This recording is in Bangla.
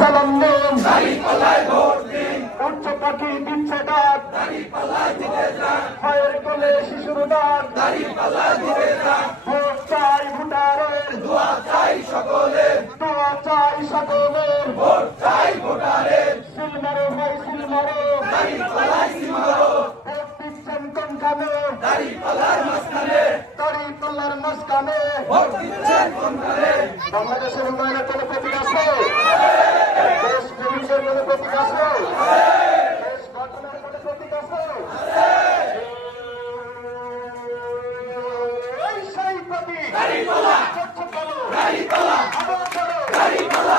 সালাম দিন, উচ্চ পাখি দিচ্ছে ডাক, মায়ের কোলে শিশুর ডাক, ভোট চাই ভোটারের, দোয়া চাই সকলের, ভোট চাই ভোটারের, সিল মারো ভাই সিল মারো, ভোট দিচ্ছেন কোনখানে, দাঁড়িপাল্লার মাঝখানে, বাংলাদেশের উন্নয়নের কোনো প্রতীক আছে? দেশ প্রেমিকের কোনো প্রতীক আছে? দেশ গঠনের কোনো প্রতীক আছে? এই সেই প্রতীক স্বচ্ছ করো, আবার করো, দাঁড়িপাল্লা